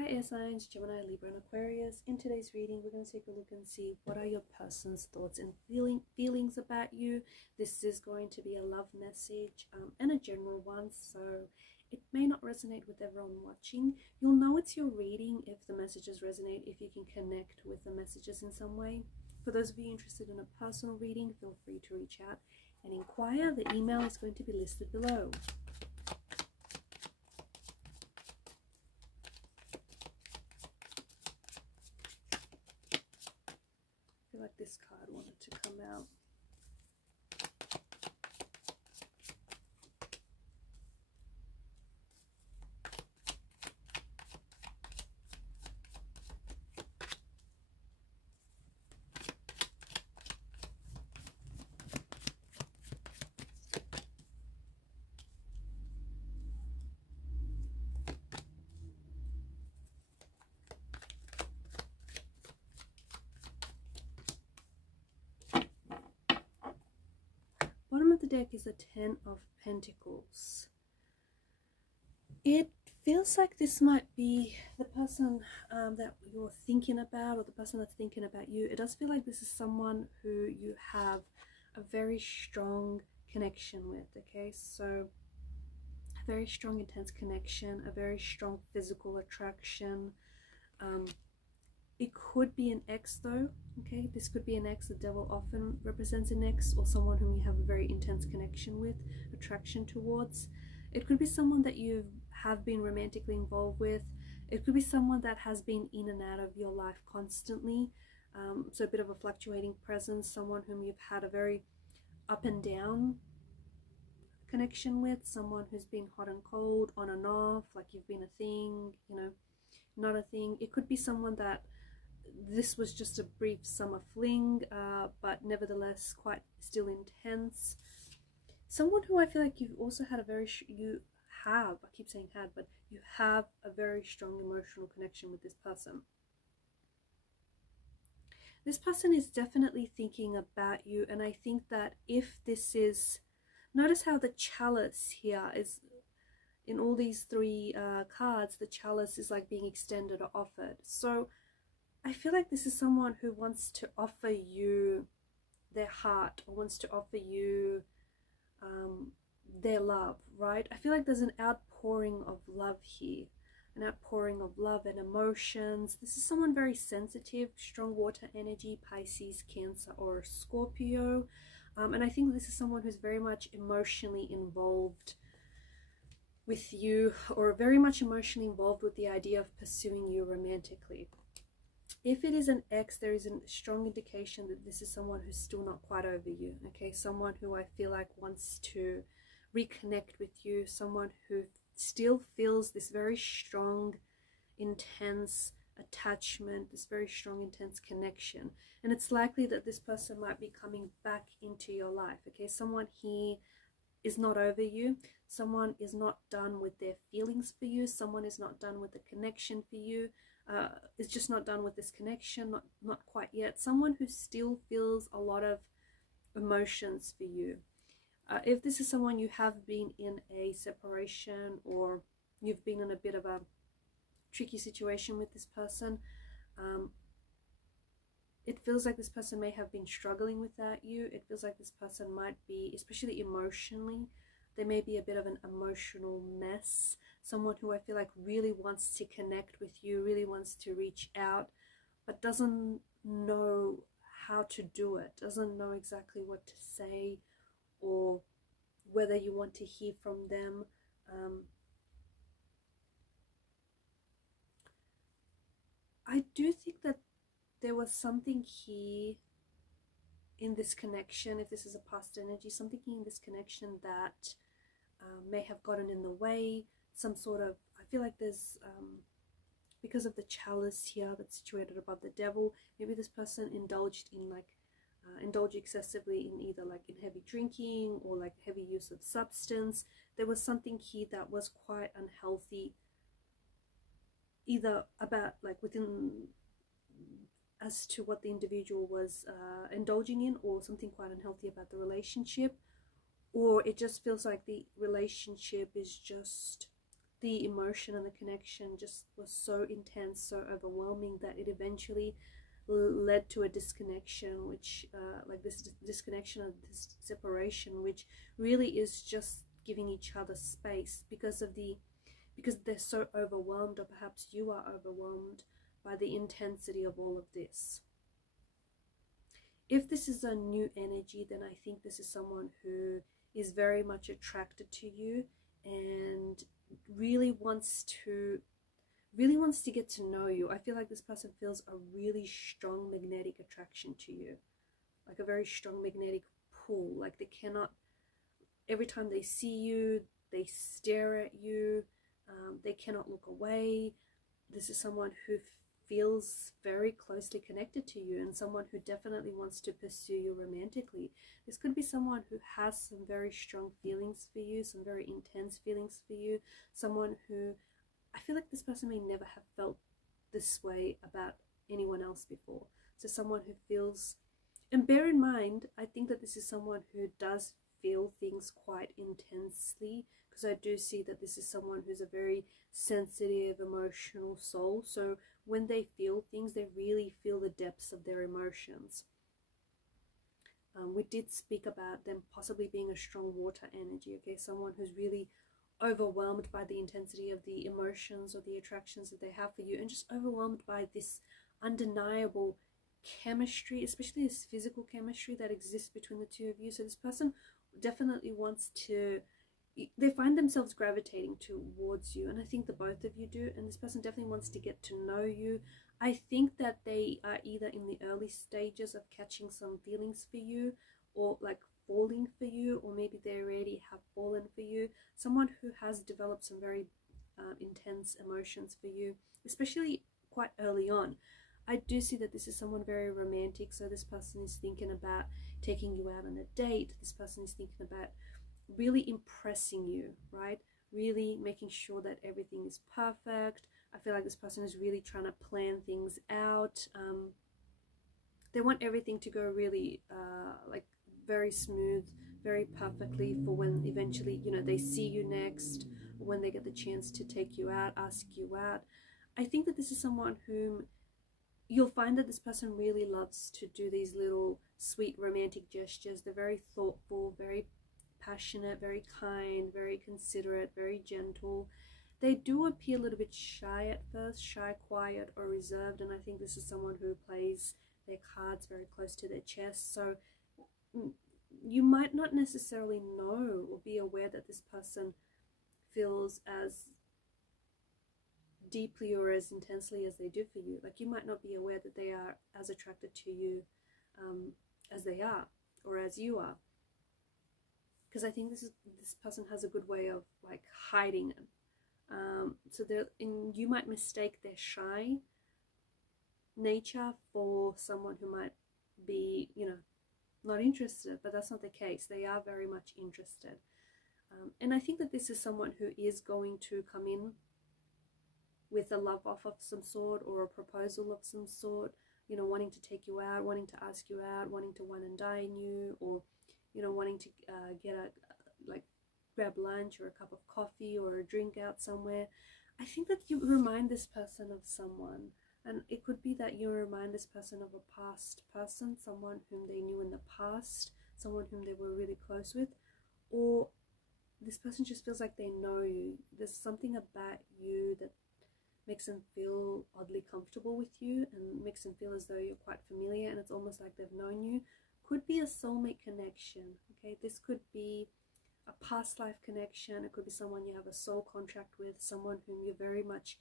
Hi air signs, Gemini, Libra and Aquarius. In today's reading, we're going to take a look and see what are your person's thoughts and feelings about you. This is going to be a love message and a general one, so it may not resonate with everyone watching. You'll know it's your reading if the messages resonate, if you can connect with the messages in some way. For those of you interested in a personal reading, feel free to reach out and inquire. The email is going to be listed below. I feel like this card wanted to come out. Bottom of the deck is the Ten of Pentacles. It feels like this might be the person that you're thinking about, or the person that's thinking about you. It does feel like this is someone who you have a very strong connection with, okay? So a very strong, intense connection, a very strong physical attraction. It could be an ex though, okay? This could be an ex. The devil often represents an ex, or someone whom you have a very intense connection with, attraction towards. It could be someone that you have been romantically involved with. It could be someone that has been in and out of your life constantly. So a bit of a fluctuating presence, someone whom you've had a very up and down connection with, someone who's been hot and cold, on and off, like you've been a thing, you know, not a thing. It could be someone that this was just a brief summer fling, but nevertheless quite still intense. Someone who I feel like you've also had a very I keep saying had, but you have a very strong emotional connection with this person. This person is definitely thinking about you, and I think that if this is, notice how the chalice here is, in all these three cards, the chalice is like being extended or offered. So I feel like this is someone who wants to offer you their heart, or wants to offer you their love, right? I feel like there's an outpouring of love here, an outpouring of love and emotions. This is someone very sensitive, strong water energy, Pisces, Cancer or Scorpio. And I think this is someone who's very much emotionally involved with you, or very much emotionally involved with the idea of pursuing you romantically. If it is an ex, there is a strong indication that this is someone who's still not quite over you, okay? Someone who I feel like wants to reconnect with you, someone who still feels this very strong, intense attachment, this very strong, intense connection. And it's likely that this person might be coming back into your life, okay? Someone here is not over you. Someone is not done with their feelings for you. Someone is not done with the connection for you. Is just not done with this connection, not quite yet. Someone who still feels a lot of emotions for you. If this is someone you have been in a separation, or you've been in a bit of a tricky situation with this person, it feels like this person may have been struggling without you. It feels like this person might be, especially emotionally, there may be a bit of an emotional mess. Someone who I feel like really wants to connect with you, really wants to reach out, but doesn't know how to do it, doesn't know exactly what to say, or whether you want to hear from them. I do think that there was something here in this connection, if this is a past energy, something in this connection that may have gotten in the way. Some sort of, I feel like there's, because of the chalice here that's situated above the devil, maybe this person indulged in indulge excessively in either like in heavy drinking, or like heavy use of substance. There was something here that was quite unhealthy, either about like within, as to what the individual was indulging in, or something quite unhealthy about the relationship. Or it just feels like the relationship is just the emotion and the connection just was so intense, so overwhelming, that it eventually led to a disconnection, which like this disconnection of this separation, which really is just giving each other space because they're so overwhelmed, or perhaps you are overwhelmed by the intensity of all of this. If this is a new energy, then I think this is someone who is very much attracted to you and really wants to get to know you. I feel like this person feels a really strong magnetic attraction to you, like a very strong magnetic pull. Like they cannot, every time they see you, they stare at you, they cannot look away. This is someone who feels very closely connected to you, and someone who definitely wants to pursue you romantically. This could be someone who has some very strong feelings for you, some very intense feelings for you, someone who, I feel like this person may never have felt this way about anyone else before. So someone who feels, and bear in mind, I think that this is someone who does feel things quite intensely, because I do see that this is someone who's a very sensitive, emotional soul. So when they feel things, they really feel the depths of their emotions. We did speak about them possibly being a strong water energy, okay? Someone who's really overwhelmed by the intensity of the emotions or the attractions that they have for you, and just overwhelmed by this undeniable chemistry, especially this physical chemistry that exists between the two of you. So this person definitely wants to, they find themselves gravitating towards you, and I think the both of you do, and this person definitely wants to get to know you. I think that they are either in the early stages of catching some feelings for you, or like falling for you, or maybe they already have fallen for you. Someone who has developed some very intense emotions for you, especially quite early on. I do see that this is someone very romantic, so this person is thinking about taking you out on a date. This person is thinking about really impressing you, right? Really making sure that everything is perfect. I feel like this person is really trying to plan things out. They want everything to go really like very smooth, very perfectly, for when eventually, you know, they see you next, or when they get the chance to take you out, ask you out. I think that this is someone whom you'll find that this person really loves to do these little sweet romantic gestures. They're very thoughtful, very passionate, very kind, very considerate, very gentle. They do appear a little bit shy at first, shy, quiet, or reserved, and I think this is someone who plays their cards very close to their chest. So you might not necessarily know or be aware that this person feels as deeply or as intensely as they do for you. Like, you might not be aware that they are as attracted to you as they are, or as you are, because I think this person has a good way of like hiding it. So you might mistake their shy nature for someone who might be, you know, not interested, but that's not the case. They are very much interested. And I think that this is someone who is going to come in with a love offer of some sort, or a proposal of some sort, you know, wanting to take you out, wanting to ask you out, wanting to wine and dine you, or, you know, wanting to grab lunch or a cup of coffee or a drink out somewhere. I think that you remind this person of someone, and it could be that you remind this person of a past person, someone whom they knew in the past, someone whom they were really close with, or this person just feels like they know you. There's something about you that makes them feel oddly comfortable with you, and makes them feel as though you're quite familiar, and it's almost like they've known you. Could be a soulmate connection, okay? This could be a past life connection. It could be someone you have a soul contract with, someone whom you're very much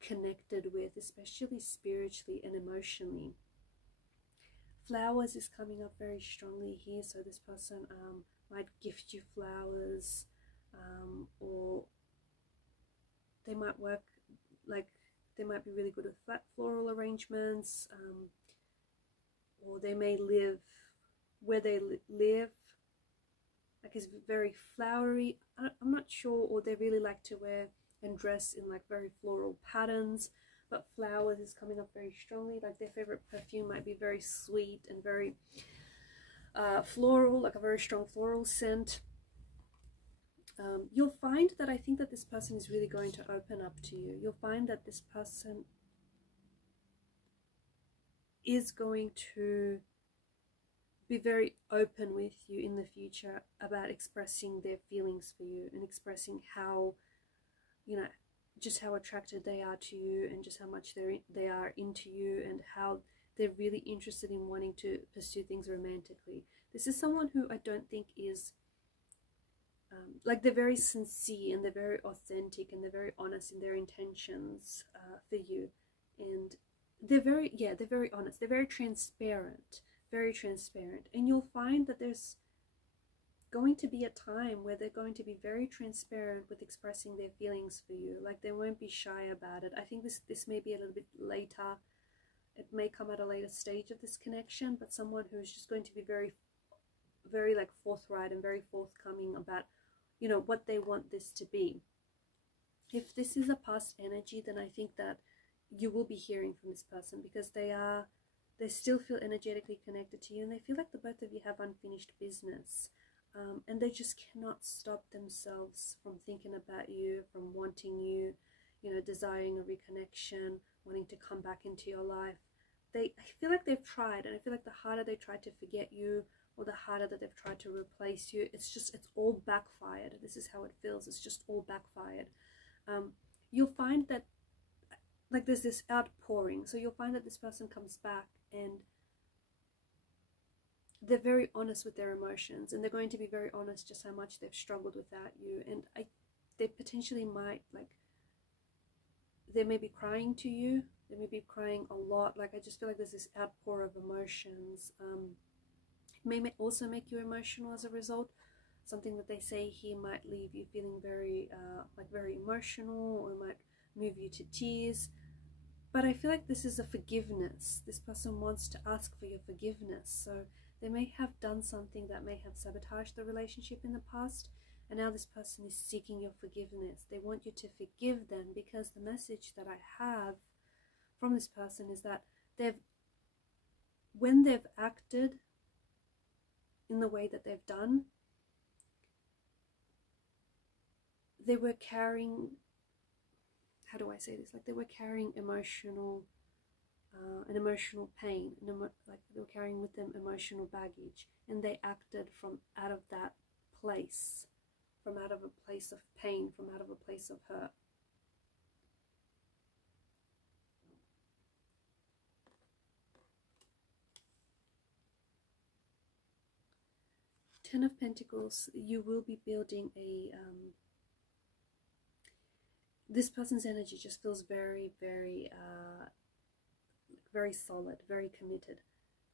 connected with, especially spiritually and emotionally. Flowers is coming up very strongly here, so this person might gift you flowers, or they might work, like, they might be really good with flat floral arrangements, or they may live where they live, like, is very flowery. I'm not sure, or they really like to wear and dress in like very floral patterns, but flowers is coming up very strongly. Like, their favorite perfume might be very sweet and very floral, like a very strong floral scent. You'll find that I think that this person is really going to open up to you. You'll find that this person is going to be very open with you in the future about expressing their feelings for you and expressing how, you know, just how attracted they are to you and just how much they are into you and how they're really interested in wanting to pursue things romantically. This is someone who I don't think is, like, they're very sincere and they're very authentic and they're very honest in their intentions for you. And they're very, yeah, they're very honest. They're very transparent, and you'll find that there's going to be a time where they're going to be very transparent with expressing their feelings for you. Like, they won't be shy about it. I think this may be a little bit later. It may come at a later stage of this connection, but someone who's just going to be very, very like forthright and very forthcoming about, you know, what they want this to be. If this is a past energy, then I think that you will be hearing from this person, because they still feel energetically connected to you, and they feel like the both of you have unfinished business, and they just cannot stop themselves from thinking about you, from wanting you, you know, desiring a reconnection, wanting to come back into your life. I feel like they've tried, and I feel like the harder they try to forget you, or the harder that they've tried to replace you, it's all backfired. This is how it feels. It's just all backfired. You'll find that, like, there's this outpouring. So you'll find that this person comes back and they're very honest with their emotions, and they're going to be very honest just how much they've struggled without you. And they potentially might, like, they may be crying to you. They may be crying a lot. Like, I just feel like there's this outpour of emotions. It may also make you emotional as a result. Something that they say here might leave you feeling very, like, very emotional, or might move you to tears. But I feel like this is a forgiveness. This person wants to ask for your forgiveness. So they may have done something that may have sabotaged the relationship in the past, and now this person is seeking your forgiveness. They want you to forgive them, because the message that I have from this person is that when they've acted in the way that they've done, they were carrying, how do I say this? Like, they were carrying emotional, an emotional pain, like they were carrying with them emotional baggage, and they acted from out of that place, from out of a place of pain, from out of a place of hurt. Ten of Pentacles, you will be building a, this person's energy just feels very, very, very solid, very committed.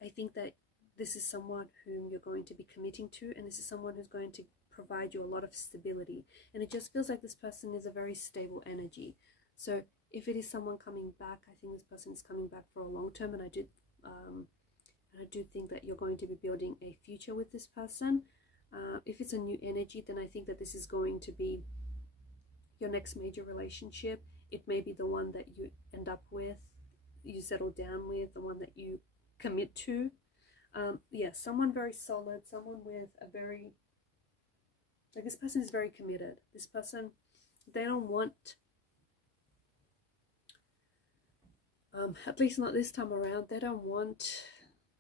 I think that this is someone whom you're going to be committing to, and this is someone who's going to provide you a lot of stability. And it just feels like this person is a very stable energy. So if it is someone coming back, I think this person is coming back for a long term, and I do think that you're going to be building a future with this person. If it's a new energy, then I think that this is going to be your next major relationship. It may be the one that you end up with, you settle down with, the one that you commit to. Yeah, someone very solid, someone with a very, like, this person is very committed. This person, they don't want, at least not this time around, they don't want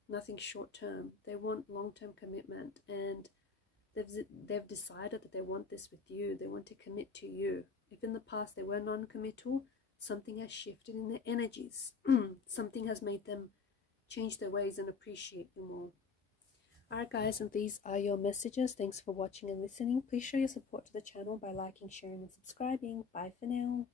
nothing short term. They want long-term commitment, and they've decided that they want this with you. They want to commit to you. If in the past they were non-committal, something has shifted in their energies. Something has made them change their ways and appreciate you more. Alright guys, and these are your messages. Thanks for watching and listening. Please show your support to the channel by liking, sharing and subscribing. Bye for now.